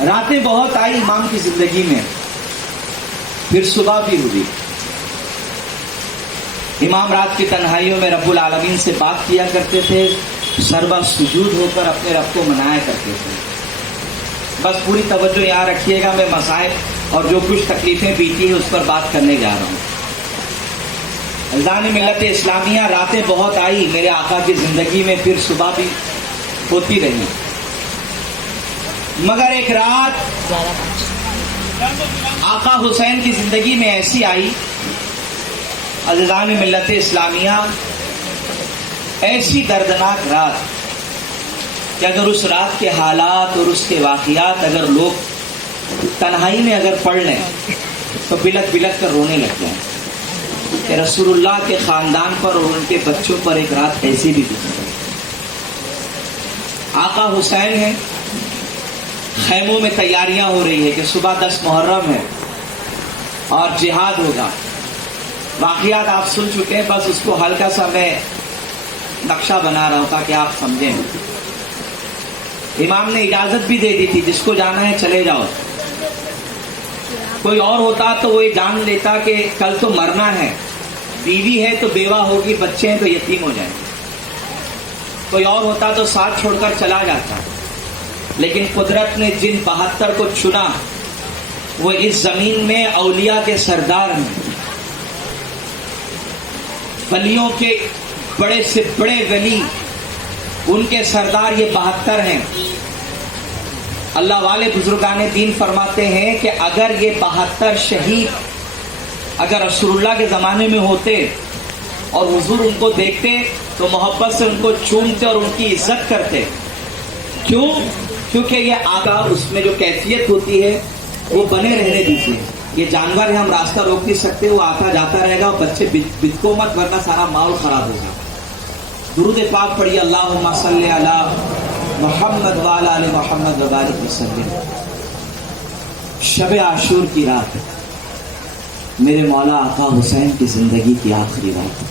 راتیں بہت آئی امام کی زندگی میں، پھر صبح بھی ہوئی۔ امام رات کی تنہائیوں میں رب العالمین سے بات کیا کرتے تھے، سربا سجود ہو کر اپنے رب کو منایا کرتے تھے۔ بس پوری توجہ یہاں رکھیے گا، میں مصائب اور جو کچھ تکلیفیں بیتی ہیں اس پر بات کرنے جا رہا ہوں۔ اذان ملت اسلامیہ، راتیں بہت آئی میرے آقا کی زندگی میں، پھر صبح بھی ہوتی رہی، مگر ایک رات آقا حسین کی زندگی میں ایسی آئی، عزیزان ملت اسلامیہ، ایسی دردناک رات کہ اگر اس رات کے حالات اور اس کے واقعات اگر لوگ تنہائی میں اگر پڑھ لیں تو بلک بلک کر رونے لگ جائیں کہ رسول اللہ کے خاندان پر اور ان کے بچوں پر ایک رات ایسی بھی گزری۔ آقا حسین ہیں، خیموں میں تیاریاں ہو رہی ہے کہ صبح 10 محرم ہے اور جہاد ہوگا۔ واقعات آپ سن چکے ہیں، بس اس کو ہلکا سا میں نقشہ بنا رہا ہوں تاکہ آپ سمجھیں۔ امام نے اجازت بھی دے دی تھی، جس کو جانا ہے چلے جاؤ۔ کوئی اور ہوتا تو وہ جان لیتا کہ کل تو مرنا ہے، بیوی ہے تو بیوہ ہوگی، بچے ہیں تو یتیم ہو جائیں گے۔ کوئی اور ہوتا تو ساتھ چھوڑ کر چلا جاتا، لیکن قدرت نے جن 72 کو چنا وہ اس زمین میں اولیاء کے سردار ہیں، ولیوں کے بڑے سے بڑے ولی، ان کے سردار یہ 72 ہیں۔ اللہ والے بزرگان دین فرماتے ہیں کہ اگر یہ 72 شہید اگر رسول اللہ کے زمانے میں ہوتے اور حضور ان کو دیکھتے تو محبت سے ان کو چومتے اور ان کی عزت کرتے۔ کیوں؟ کیونکہ یہ آقا، اس میں جو کیفیت ہوتی ہے وہ بنے رہنے دیجیے۔ یہ جانور ہے، ہم راستہ روک نہیں سکتے، وہ آتا جاتا رہے گا، اور بچے بدکو مت ورنہ سارا ماحول خراب ہوگا۔ درود پاک پڑھیے، اللہم صلی علی محمد وعلی آل محمد وبارک وسلم۔ شب عاشور کی رات، میرے مولا آقا حسین کی زندگی کی آخری رات۔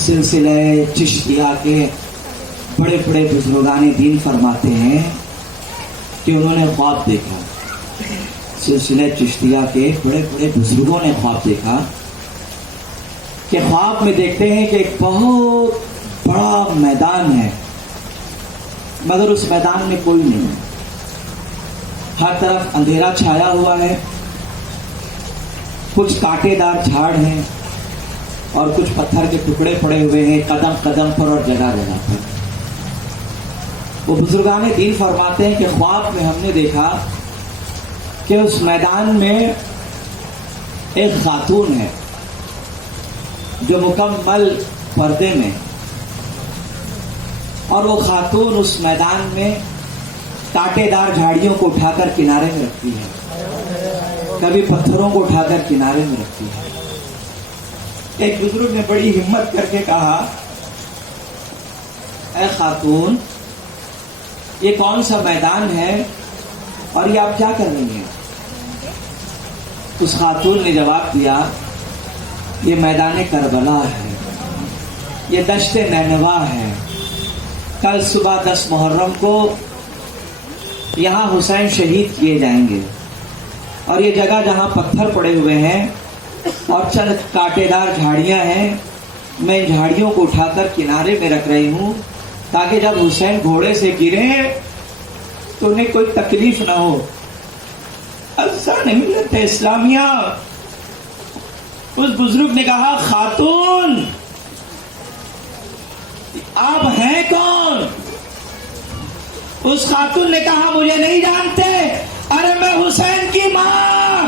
سلسلہ چشتیہ کے بڑے بڑے بزرگان دین فرماتے ہیں کہ انہوں نے خواب دیکھا۔ سلسلہ چشتیہ کے بڑے بڑے بزرگوں نے خواب دیکھا کہ خواب میں دیکھتے ہیں کہ ایک بہت بڑا میدان ہے، مگر اس میدان میں کوئی نہیں، ہر طرف اندھیرا چھایا ہوا ہے، کچھ کانٹے دار جھاڑ ہیں اور کچھ پتھر کے ٹکڑے پڑے ہوئے ہیں قدم قدم پر اور جگہ جگہ پر۔ وہ بزرگان دین فرماتے ہیں کہ خواب میں ہم نے دیکھا کہ اس میدان میں ایک خاتون ہے جو مکمل پردے میں، اور وہ خاتون اس میدان میں کانٹے دار جھاڑیوں کو اٹھا کر کنارے میں رکھتی ہے، کبھی پتھروں کو اٹھا کر کنارے میں رکھتی ہے۔ ایک بزرگ نے بڑی ہمت کر کے کہا، اے خاتون، یہ کون سا میدان ہے اور یہ آپ کیا کر رہی ہیں؟ اس خاتون نے جواب دیا، یہ میدان کربلا ہے، یہ دشت نینوا ہے۔ کل صبح 10 محرم کو یہاں حسین شہید کیے جائیں گے، اور یہ جگہ جہاں پتھر پڑے ہوئے ہیں اور چند کانٹے دار جھاڑیاں ہیں، میں ان جھاڑیوں کو اٹھا کر کنارے میں رکھ رہی ہوں تاکہ جب حسین گھوڑے سے گرے تو انہیں کوئی تکلیف نہ ہو۔ عزیزان ملت اسلامیہ، اس بزرگ نے کہا، خاتون آپ ہیں کون؟ اس خاتون نے کہا، مجھے نہیں جانتے، ارے میں حسین کی ماں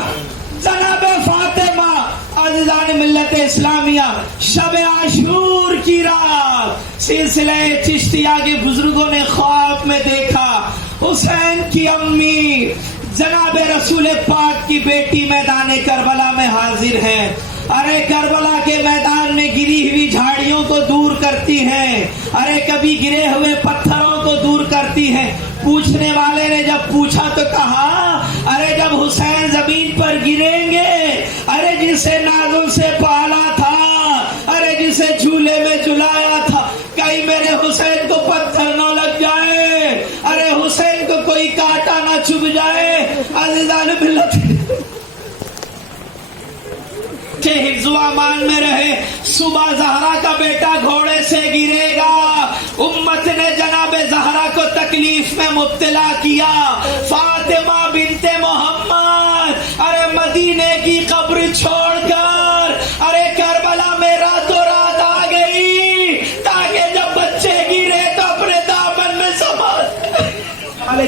جناب فاطمہ۔ عزیزان ملت اسلامیہ، شب عاشور کی رات سلسلہ چشتیہ کے بزرگوں نے خواب میں دیکھا حسین کی امی جناب رسول پاک کی بیٹی میدان کربلا میں حاضر ہے۔ ارے کربلا کے میدان میں گری ہوئی جھاڑیوں کو دور کرتی ہیں، ارے کبھی گرے ہوئے پتھروں کو دور کرتی ہیں۔ پوچھنے والے نے جب پوچھا تو کہا، ارے جب حسین زمین پر گریں گے، ارے جسے نازوں سے پالا تھا، ارے جسے جھولے میں جھلایا تھا، کہیں میرے حسین کو پتھر نہ لگ جائے، ارے حسین کو کوئی کانٹا نہ چھپ جائے عزیزان ملت کہ حفظ و امان میں رہے. صبح زہرا کا بیٹا گھوڑے سے گرے گا. امت نے جناب زہرا کو تکلیف میں مبتلا کیا. فاطمہ بنت محمد ارے مدینے کی قبر چھوڑ کر ارے کربلا میں راتوں رات آ گئی تاکہ جب بچے گرے تو اپنے دامن میں سنبھال.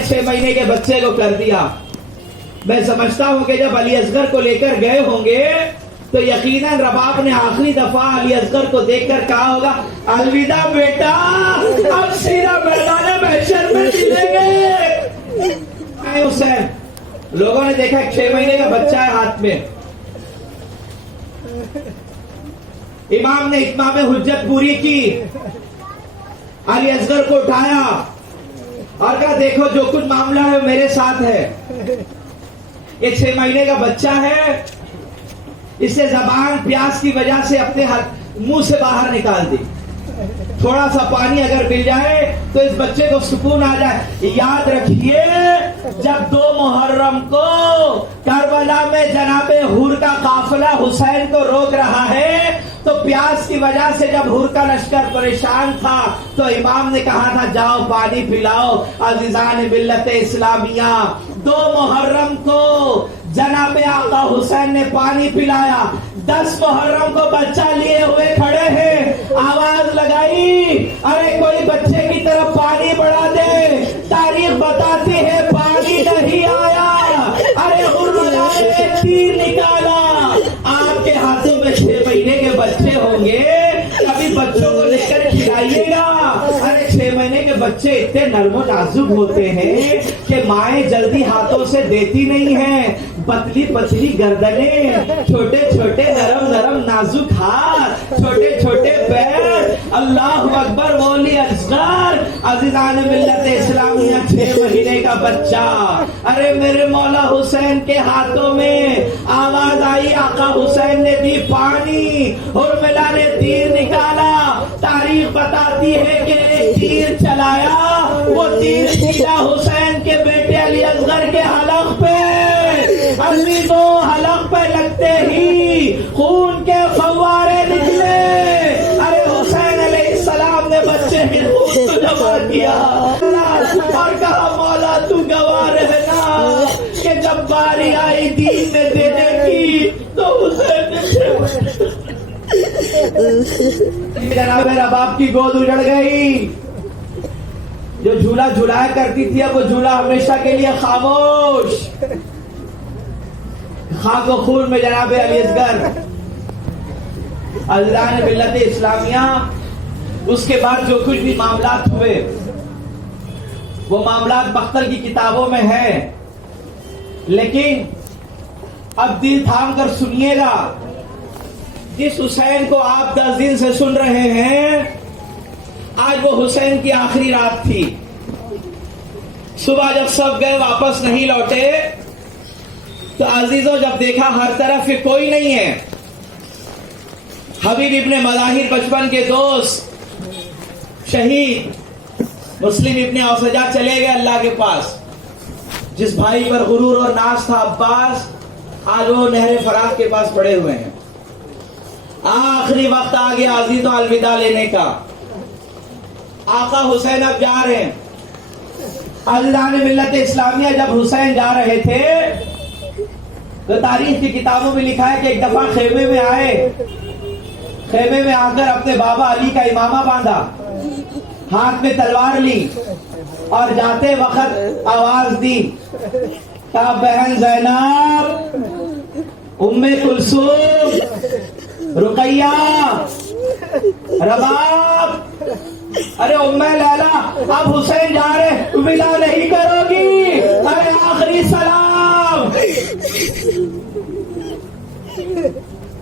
6 مہینے کے بچے کو کر دیا. میں سمجھتا ہوں کہ جب علی اصغر کو لے کر گئے ہوں گے تو یقیناً رباب نے آخری دفعہ علی اصغر کو دیکھ کر کہا ہوگا الوداع بیٹا اب سیدھا میدان محشر میں ملیں گے. حسین لوگوں نے دیکھا 6 مہینے کا بچہ ہے ہاتھ میں. امام نے اتمام حجت پوری کی. علی اصغر کو اٹھایا اور کہا دیکھو جو کچھ معاملہ ہے وہ میرے ساتھ ہے. یہ 6 مہینے کا بچہ ہے. اسے زبان پیاس کی وجہ سے اپنے منہ سے باہر نکال دی. تھوڑا سا پانی اگر مل جائے تو اس بچے کو سکون آ جائے. یاد رکھیے جب 2 محرم کو کربلا میں جناب حور کا قافلہ حسین کو روک رہا ہے تو پیاس کی وجہ سے جب حور کا لشکر پریشان تھا تو امام نے کہا تھا جاؤ پانی پلاؤ. عزیزان ملت اسلامیہ 2 محرم کو جناب آقا حسین نے پانی پلایا. 10 محرم کو بچہ لیے ہوئے کھڑے ہیں. آواز لگائی ارے کوئی بچے کی طرف پانی بڑھا دے. تاریخ بتاتی ہے پانی نہیں آیا. ارے غربت نے تیر نکالا. آپ کے ہاتھوں میں 6 مہینے کے بچے ہوں گے کبھی بچوں کو لے کر کھلائیے گا. ارے 6 مہینے کے بچے اتنے نرم و نازک ہوتے ہیں کہ مائیں جلدی ہاتھوں سے دیتی نہیں ہیں. پتلی پتلی گردنیں, چھوٹے چھوٹے نرم نرم نازک ہاتھ, چھوٹے چھوٹے پیر. اللہ اکبر مولی اصغر. عزیزان ملت اسلامیہ 6 مہینے کا بچہ. ارے میرے مولا حسین کے ہاتھوں میں. آواز آئی آقا حسین نے دی پانی اور ملا نے تیر نکالا. تاریخ بتاتی ہے کہ ایک تیر چلایا, وہ تیر سیدھا حسین کے بیٹے علی اصغر کے حلق پہ. عزیزوں حلق پہ لگتے ہی خون کے فوارے نکلے. ارے حسین علیہ السلام نے بچے کے خون کو جمع کیا اور کہا مولا تو گواہ رہنا کہ جب باری آئی دین میں دینے کی تو حسین نے جناب رباب کی گود اجڑ گئی. جو جھولا جھلایا کرتی تھی اب وہ جھولا ہمیشہ کے لیے خاموش. خاک و خون میں جناب علی اصغر. عزیزان ملت اسلامیہ اس کے بعد جو کچھ بھی معاملات ہوئے وہ معاملات بختر کی کتابوں میں ہے. لیکن اب دل تھام کر سنیے گا. جس حسین کو آپ 10 دن سے سن رہے ہیں آج وہ حسین کی آخری رات تھی. صبح جب سب گئے واپس نہیں لوٹے تو عزیزوں جب دیکھا ہر طرف کہ کوئی نہیں ہے. حبیب ابن مظاہر بچپن کے دوست شہید مسلم ابن اوسجا چلے گئے اللہ کے پاس. جس بھائی پر غرور اور ناز تھا عباس آج وہ نہر فرات کے پاس پڑے ہوئے ہیں. آخری وقت آ گیا عزیزوں الوداع لینے کا. آقا حسین اب جا رہے ہیں. عزیزان ملت اسلامیہ جب حسین جا رہے تھے تو تاریخ کی کتابوں میں لکھا ہے کہ ایک دفعہ خیمے میں آئے. خیمے میں آ کر اپنے بابا علی کا امامہ باندھا, ہاتھ میں تلوار لی اور جاتے وقت آواز دی کہا بہن زینب, ام کلثوم, رقیہ, رباب, ارے ام لیلا اب حسین جا رہے ودا نہیں کرو گی. ارے آخری سلام.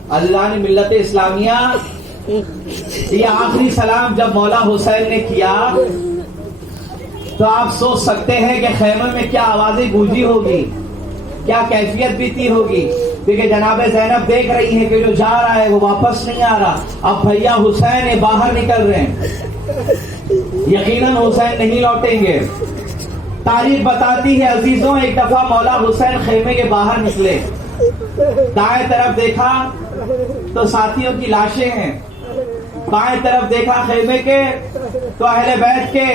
عزیزان ملت اسلامیہ یہ آخری سلام جب مولا حسین نے کیا تو آپ سوچ سکتے ہیں کہ خیمے میں کیا آوازیں گونجی ہوگی, کیا کیفیت بیتی ہوگی. کیونکہ جناب زینب دیکھ رہی ہے کہ جو جا رہا ہے وہ واپس نہیں آ رہا. اب بھیا حسین باہر نکل رہے ہیں, یقیناً حسین نہیں لوٹیں گے. تاریخ بتاتی ہے عزیزوں، ایک دفعہ مولا حسین خیمے کے باہر نکلے، دائیں طرف دیکھا تو ساتھیوں کی لاشیں ہیں، بائیں طرف دیکھا خیمے کے تو اہل بیت کے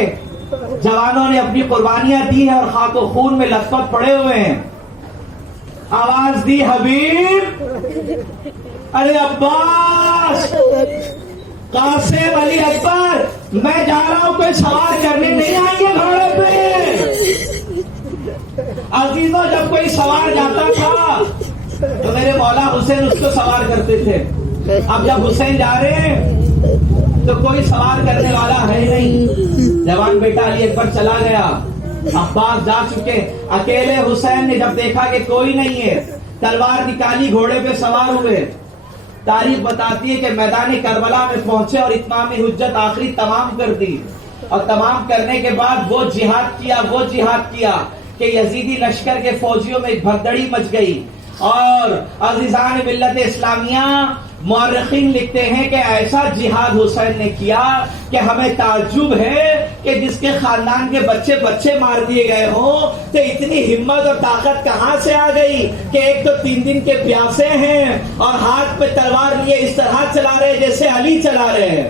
جوانوں نے اپنی قربانیاں دی ہیں اور خاک و خون میں لت پت پڑے ہوئے ہیں۔ آواز دی حبیب، ارے عباس، قاسم، علی اکبر، میں جا رہا ہوں، کوئی سوار کرنے نہیں آئیں گے گھوڑے پہ؟ عزیزوں، جب کوئی سوار جاتا تھا تو میرے مولا حسین اس کو سوار کرتے تھے۔ اب جب حسین جا رہے ہیں تو کوئی سوار کرنے والا ہے نہیں۔ جوان بیٹا علی اکبر چلا گیا، عباس جا چکے، اکیلے حسین نے جب دیکھا کہ کوئی نہیں ہے، تلوار نکالی، گھوڑے پہ سوار ہوئے۔ تاریخ بتاتی ہے کہ میدان کربلا میں پہنچے اور اتمام حجت آخری تمام کر دی، اور تمام کرنے کے بعد وہ جہاد کیا کہ یزیدی لشکر کے فوجیوں میں ایک بھگدڑی مچ گئی۔ اور عزیزان ملت اسلامیہ، مورخین لکھتے ہیں کہ ایسا جہاد حسین نے کیا کہ ہمیں تعجب ہے کہ جس کے خاندان کے بچے مار دیے گئے ہوں تو اتنی ہمت اور طاقت کہاں سے آ گئی کہ ایک تو 3 دن کے پیاسے ہیں اور ہاتھ پہ تلوار لیے اس طرح چلا رہے جیسے علی چلا رہے ہیں۔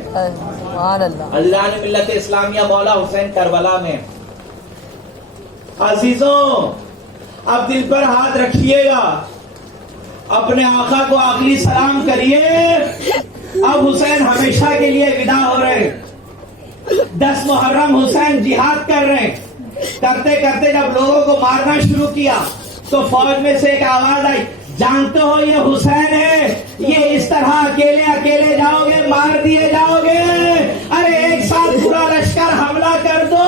عزیزان ملت اسلامیہ، مولا حسین کربلا میں۔ عزیزوں، اب دل پر ہاتھ رکھیے گا، اپنے آقا کو آخری سلام کریے۔ اب حسین ہمیشہ کے لیے ودا ہو رہے۔ 10 محرم حسین جہاد کر رہے، کرتے کرتے جب لوگوں کو مارنا شروع کیا تو فوج میں سے ایک آواز آئی، جانتے ہو یہ حسین ہے، یہ اس طرح اکیلے جاؤ گے، مار دیے جاؤ گے، ارے ایک ساتھ پورا لشکر حملہ کر دو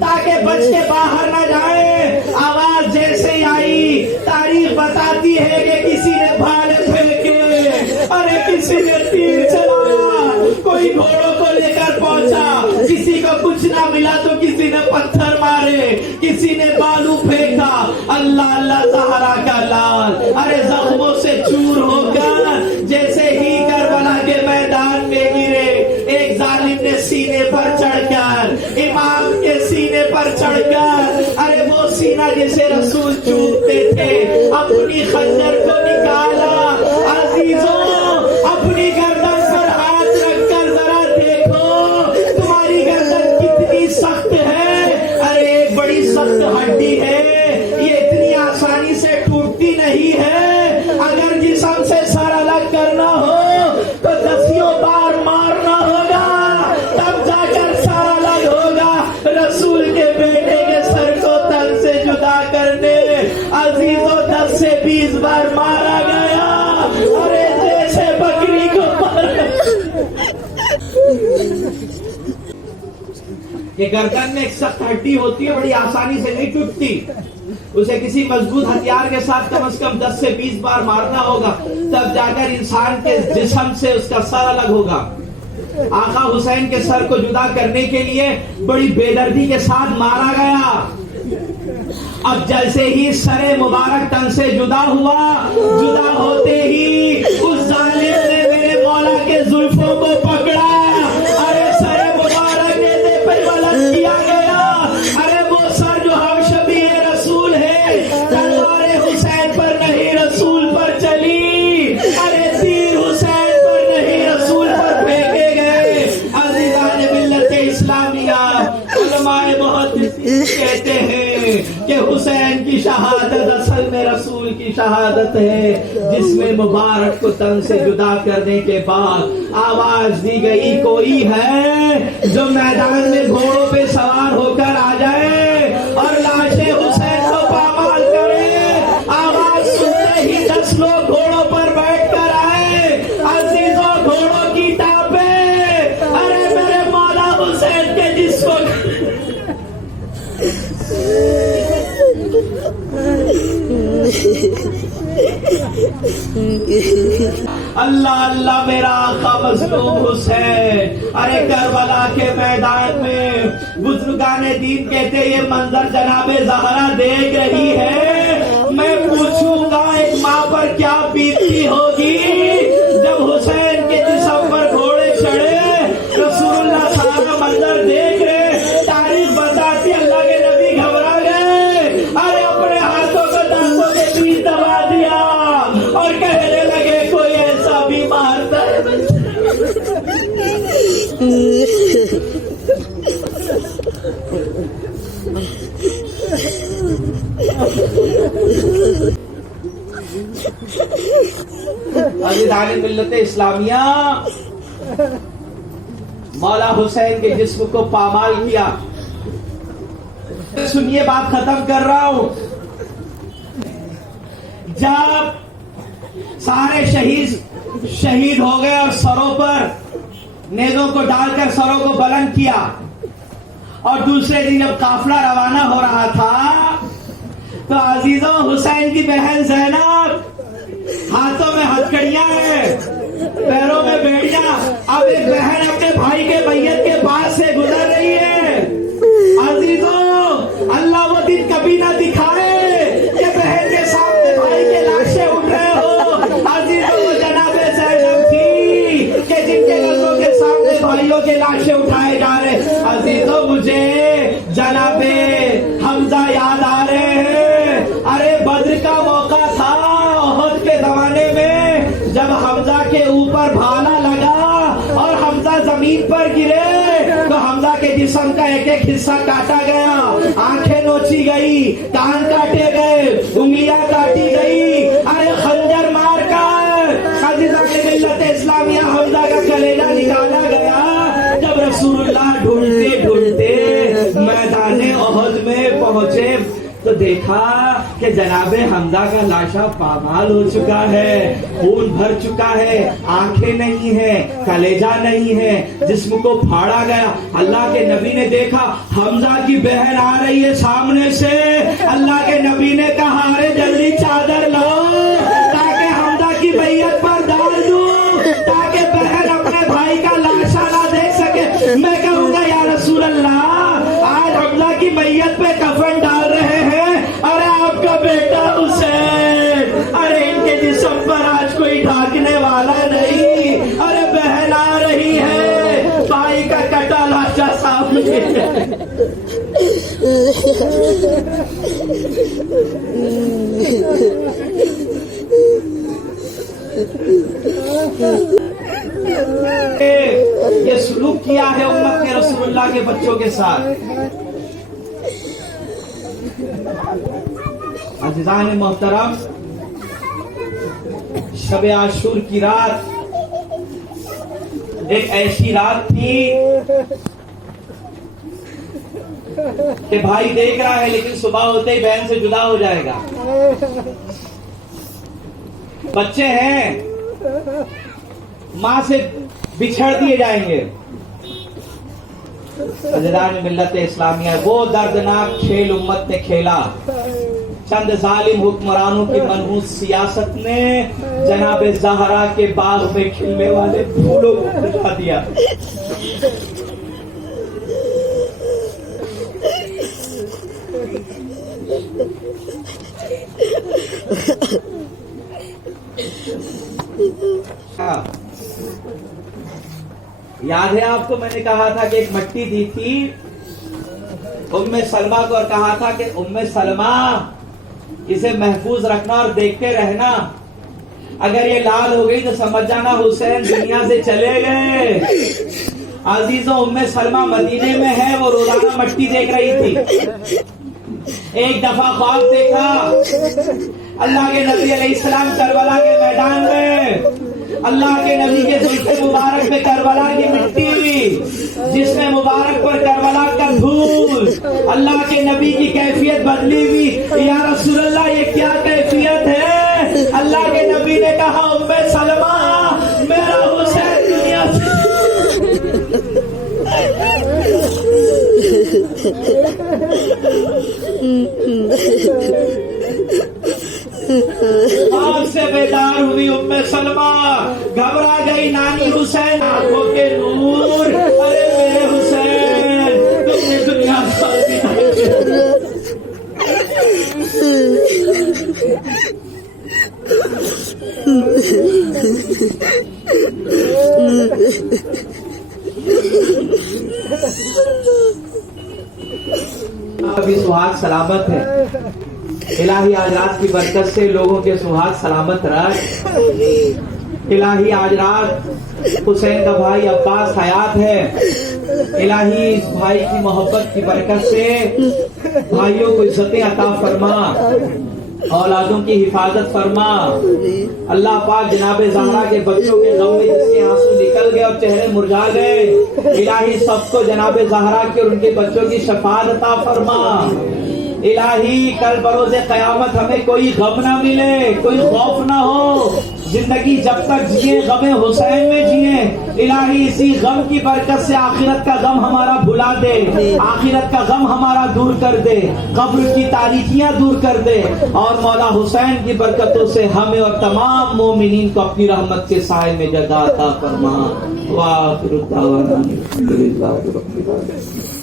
تاکہ بچ کے باہر نہ جائے۔ آواز جیسے ہی آئی، تاریخ بتاتی ہے کہ کسی نے بھال پھینکے، ارے کسی نے تیر چلایا، کوئی گھوڑوں کو لے کر پہنچا، کسی کو کچھ نہ ملا تو کسی نے پتھر مارے، کسی نے بالو پھینکا۔ اللہ اللہ سہارا کا لال، ارے زخموں سے چور ہو کر جیسے ہی کربلا کے میدان میں گرے، ایک ظالم نے سینے پر چڑھ کر، امام کے سینے پر چڑھ کر، ارے وہ سینہ جسے رسول چومتے تھے، اپنی خنجر کو نکالا۔ عزیزوں، اپنی گردن پر ہاتھ رکھ کر ذرا دیکھو تمہاری گردن کتنی سخت ہے۔ ارے ایک بڑی سخت ہڈی ہے، یہ اتنی آسانی سے ٹوٹتی نہیں ہے۔ اگر جسم سے سر الگ کرنا ہو تو 10 بار مارنا ہوگا، تب جا کر سر الگ ہوگا۔ رسول کے بیٹے کے سر کو تن سے جدا کرنے عزیزوں 10 سے 20 بار مارا گیا، ارے جیسے بکری کو یہ گردن میں ایک سخت ہڈی ہوتی ہے، بڑی آسانی سے نہیں ٹوٹتی، اسے کسی مضبوط ہتھیار کے ساتھ کم از کم 10 سے 20 بار مارنا ہوگا، تب جا کر انسان کے جسم سے اس کا سر الگ ہوگا۔ آقا حسین کے سر کو جدا کرنے کے لیے بڑی بے دردی کے ساتھ مارا گیا۔ اب جیسے ہی سر مبارک تن سے جدا ہوا، جدا ہوتے ہی اس ظالم نے میرے مولا کے زلفوں کو پکڑا، ارے سر مبارک نے پرولت کیا گیا، ارے وہ سر جو ہم شبیہ رسول ہے، تلوار حسین پر نہیں رسول پر چلی، ارے تیر حسین پر نہیں رسول پر پھینکے گئے۔ عزیزان ملت اسلامیہ، علماء محدثین کہتے ہیں کہ حسین کی شہادت اصل میں رسول کی شہادت ہے، جس میں مبارک کو تن سے جدا کرنے کے بعد آواز دی گئی، کوئی ہے جو میدان میں گھوڑوں پہ سوار ہو کر آ جائے اور لاشیں حسین کو پامال کرے۔ آواز سنتے ہی 10 لوگ گھوڑوں پر بیٹھ کر آئے۔ عزیزوں، گھوڑوں کی ٹاپیں، ارے میرے مولا حسین کے جسم اللہ اللہ، میرا آقا مظلوم حسین، ارے کربلا کے میدان میں بزرگان دین کہتے یہ منظر جناب زہرا دیکھ رہی ہے، میں پوچھوں گا ایک ماں پر کیا بیتتی ہوگی جب حسین کے جسم پر گھوڑے چڑھے، رسول اللہ سارا منظر دیکھ رہے۔ تاریخ بتاتی اللہ کے نبی گھبرا عزیزان ملت اسلامیہ، مولا حسین کے جسم کو پامال کیا. سنیے، بات ختم کر رہا ہوں. جب سارے شہید ہو گئے اور سروں پر نیزوں کو ڈال کر سروں کو بلند کیا، اور دوسرے دن جب قافلہ روانہ ہو رہا تھا تو عزیزوں، حسین کی بہن زینب ہاتھوں میں ہتھکڑیاں ہیں، پیروں میں بیڑیاں. اب ایک بہن اپنے بھائی کے میت کے پاس سے گزر رہی ہے. عزیزوں، اللہ وہ دن کبھی نہ دکھائے کہ بہن کے سامنے بھائی کے لاشیں اٹھ رہے ہو. عزیزوں، وہ جناب زینب تھی کہ جن کے لوگوں کے سامنے بھائیوں کے لاشیں اٹھائے جا رہے. عزیزوں، مجھے جناب حمزہ یاد آ رہے ہیں. ارے بدر کا موقع تھا، احد کے زمانے میں، جب حمزہ کے اوپر بھالا لگا اور حمزہ زمین پر گرے تو حمزہ کے جسم کا ایک ایک حصہ کاٹا گیا، آنکھیں نوچی گئی، کان کاٹے گئے، انگلیاں کاٹی گئی. ارے خنجر مار کر عزیزان ملت اسلامیہ حمزہ کا کلیجہ نکالا گیا. جب رسول اللہ ڈھونڈتے ڈھونڈتے میدان احد میں پہنچے تو دیکھا کہ جناب حمزہ کا لاشا پامال ہو چکا ہے، خون بھر چکا ہے، آنکھیں نہیں ہیں، کلیجہ نہیں ہے، جسم کو پھاڑا گیا. اللہ کے نبی نے دیکھا حمزہ کی بہن آ رہی ہے سامنے سے. اللہ کے نبی نے کہا، ارے جلدی چادر لاؤ تاکہ حمزہ کی بیعت پر ڈال دوں، تاکہ بہن اپنے بھائی کا لاشا نہ دیکھ سکے. میں کہوں گا، یا رسول اللہ، آج حمزہ کی بیعت پہ کفن ڈال رہے ہیں، ارے آپ کا بیٹا حسین، ارے ان کے جسم پر آج کوئی ڈھانکنے والا نہیں. ارے بہن آ رہی ہے، بھائی کا کٹا لاشا سامنے. یہ سلوک کیا ہے امت نے رسول اللہ کے بچوں کے ساتھ. عزیزان محترم، شب عاشور کی رات ایک ایسی رات تھی کہ بھائی دیکھ رہا ہے لیکن صبح ہوتے ہی بہن سے جدا ہو جائے گا. بچے ہیں، ماں سے بچھڑ دیے جائیں گے. عزیزان ملت اسلامیہ، وہ دردناک کھیل امت نے کھیلا. چند ظالم حکمرانوں کی منحوس سیاست نے جناب زہرا کے باغ میں کھلنے والے پھولوں کو بجھا دیا. یاد ہے آپ کو، میں نے کہا تھا کہ ایک مٹی دی تھی ام سلمہ کو اور کہا تھا کہ ام سلمہ اسے محفوظ رکھنا اور دیکھتے رہنا، اگر یہ لال ہو گئی تو سمجھ جانا حسین دنیا سے چلے گئے. عزیزوں، ام سلمہ مدینے میں ہے، وہ روزانہ مٹی دیکھ رہی تھی. ایک دفعہ خواب دیکھا، اللہ کے نبی علیہ السلام کربلا کے میدان میں، اللہ کے نبی کے زلف مبارک میں کربلا کی مٹی، جس میں مبارک پر کربلا کا دھول. اللہ کے نبی کی کیفیت بدلی ہوئی. یا رسول اللہ، یہ کیا کیفیت ہے؟ اللہ کے نبی نے کہا، ام سلمہ، میرا حسین دنیا سے خواب سے بیدار ہوئی ام سلمہ، گھبرا گئی. نانی حسین، آنکھوں کے نور، ارے میرے حسین، تم نے دنیا ابھی سہاگ سلامت ہے. الہی آج رات کی برکت سے لوگوں کے سہاگ سلامت رکھ. الہی آج رات حسین کا بھائی عباس حیات ہے. الہی اس بھائی کی محبت کی برکت سے بھائیوں کو عزتیں عطا فرما، اولادوں کی حفاظت فرما۔ اللہ پاک جناب زہرا کے بچوں کے غم میں جس کے آنسو نکل گئے اور چہرے مرجھا گئے، الہی سب کو جناب زہرا کے اور ان کے بچوں کی شفاعت عطا فرما۔ الہی کل بروز قیامت ہمیں کوئی غم نہ ملے، کوئی خوف نہ ہو، زندگی جب تک جیے غم حسین میں جیے۔ الہی اسی غم کی برکت سے آخرت کا غم ہمارا بھلا دے، آخرت کا غم ہمارا دور کر دے، قبر کی تاریکیاں دور کر دے، اور مولا حسین کی برکتوں سے ہمیں اور تمام مومنین کو اپنی رحمت کے سائے میں جگہ عطا فرما۔ وآخر دعوانا الحمدللہ رب العالمین۔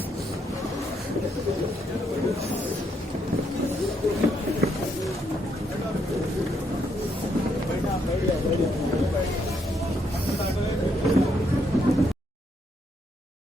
Thank you.